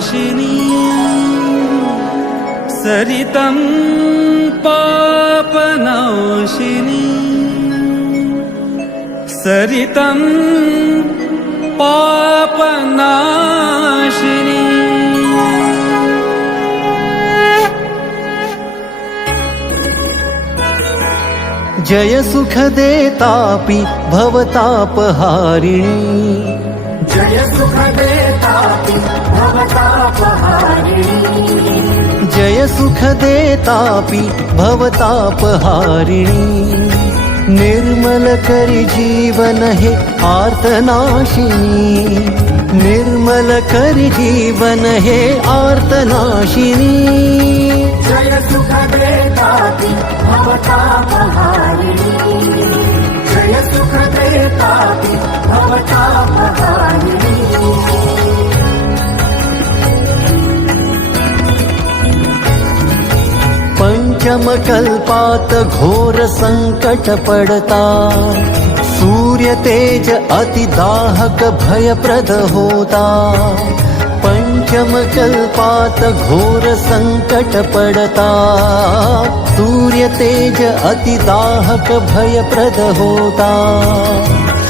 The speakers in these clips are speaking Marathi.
पापनाशिनी सरितं पापनाशिनी सरितं पापनाशिनी। जय सुख देतापि भवतापहारिणी जय सुख देतापि भवतापहारिणी जय सुख देतापि भवतापहारिणी निर्मल करि जीवन हे आर्तनाशिनी निर्मल करि जीवन हे आर्तनाशिनी। जय सुख देतापि भवतापहारिणी जय सुख देतापि भवतापहारिणी। पंचम कल्पात घोर संकट पड़ता सूर्य तेज अति दाहक भयप्रद होता पंचम कल्पात घोर संकट पड़ता सूर्य तेज अति दाहक भयप्रद होता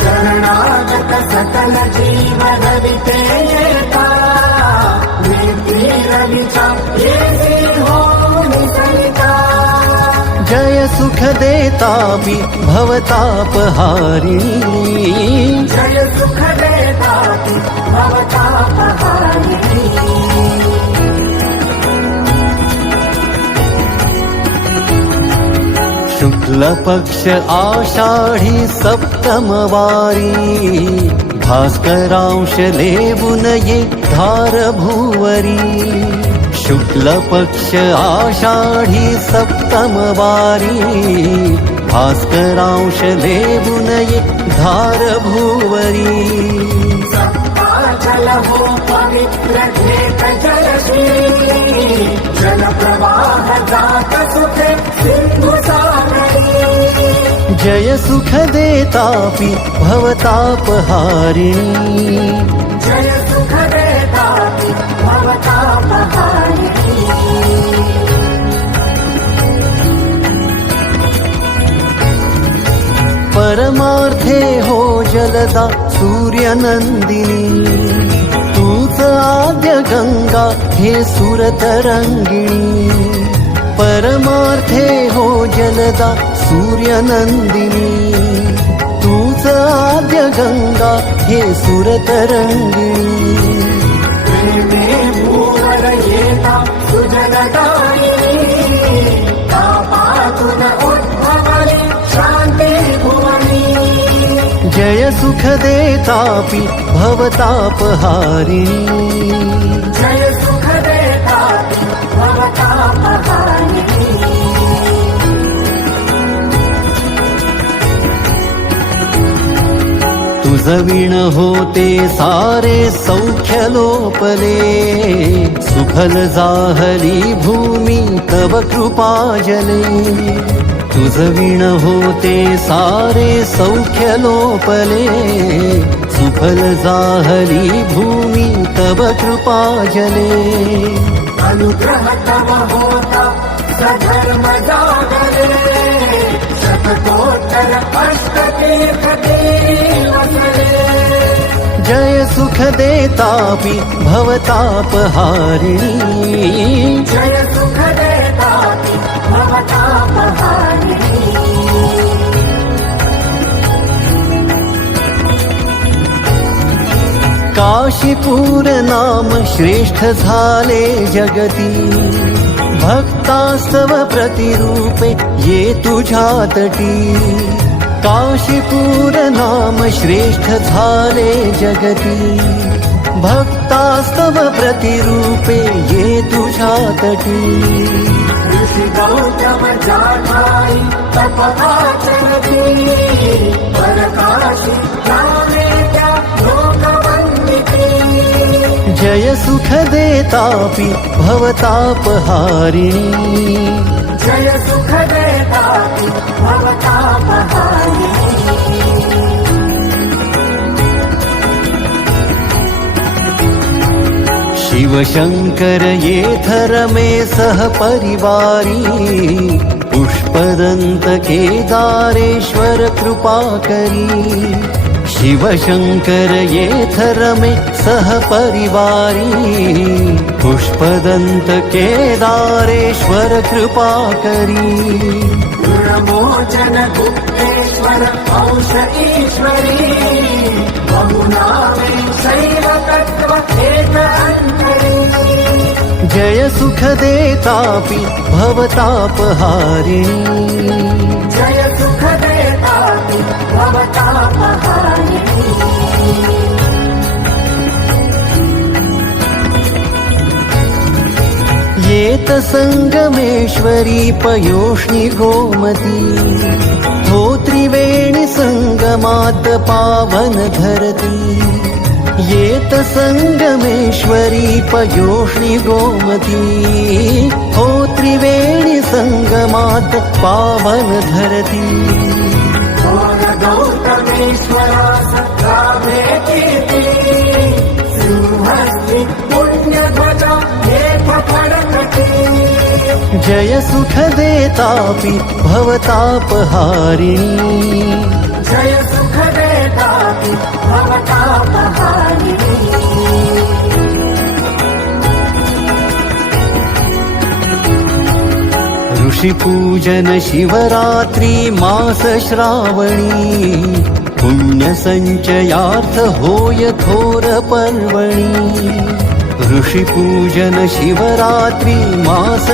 शरणागत सकल जीवन वितेयता निर्भीरविचा ये हो निसरिता। जय सुख देतापि भवतापहारिणी जय सुख देतापि भवतापहारिणी। शुक्ल पक्ष आषाढी सप्तमवारी भास्करांश लेवुन ये धार भूवरी शुक्ल पक्ष आषाढी सप्तमवारी भास्करांश लेवुन ये धार भूवरी जल हो पवित्र घेत जलशी जल प्रवाह जात सुखे सिंधु सागरी। जय सुख देतापि भवतापहारिणी जय सुख देतापि भवतापहारिणी। परमार्थे हो जलदा सूर्यनंदिनी तूच आद्य गंगा हे सुरतरंगिणी परमार्थे हो जलदा सूर्यनंदिनी तूच आद्य गंगा हे सुरतरंगिणी। प्रेमे भूवर येता सुजनदायिनी तापातुन उद्भवनि शान्ति भुवनि। जय सुख देतापि भवतापहारिणी जय सुख देतापि भवतापहारिणी। तुझ विण होते सारे सौख्य लोपले सुफल जाहली भूमी तव कृपा जले तुझ विण होते सारे सौख्य लोपले सुफल जाहली भूमी तव कृपा जले। अनुग्रह तव होता सधर्म जागरे शतकोत्तर अष्टतीर्थ वसरे। जय सुख देतापि भवतापहारिणी जय सुख देतापि भवतापहारिणी। काशीपूर नाम श्रेष्ठ झाले जगती भक्तास्तव प्रतिरूपे ये तुझ्या तटी काशीपूर नाम श्रेष्ठ झाले जगती भक्तास्तव प्रतिरूपे ये तुझ्या तटी। ऋषि गौतम जाठाई तप आचरती परकाशी नामे त्या लोकवन्दिती। जय सुख देतापि भवतापहारिणी जय सुख देतापि भवतापहारिणी। शिवशङ्कर येथर मे सह परिवारी पुष्पदन्त केदारेश्वर कृपा करी शिवशङ्कर येथर मे सह परिवारी पुष्पदन्त केदारेश्वर कृपा करी गुणमोचन गुप्तेश्वर अंश ईश्वरी बहुनामे शैव तत्त्व एक अन्तरी जय सुख देतापि भवतापहारिणी जय सुख देतापि भवतापहारिणी येत संगमेश्वरी पयोष्णि गोमती हो त्रिवेणी संगमात पावन धरती येत संगमेश्वरी पयोष्णि गोमती हो त्रिवेणी संगमात पावन धरती घोर गौतमेश्वरा सत्कामे कीर्ति सिंहस्ति पुण्यध्वजा एक फडकटी जय सुख देतापि भवतापहारिणी जय सुख देतापि भवतापहारिणी ऋषिपूजन शिवरात्री मास श्रावणी पुण्यसञ्चयार्थ होय थोर पर्वणि ऋषिपूजन शिवरात्री मास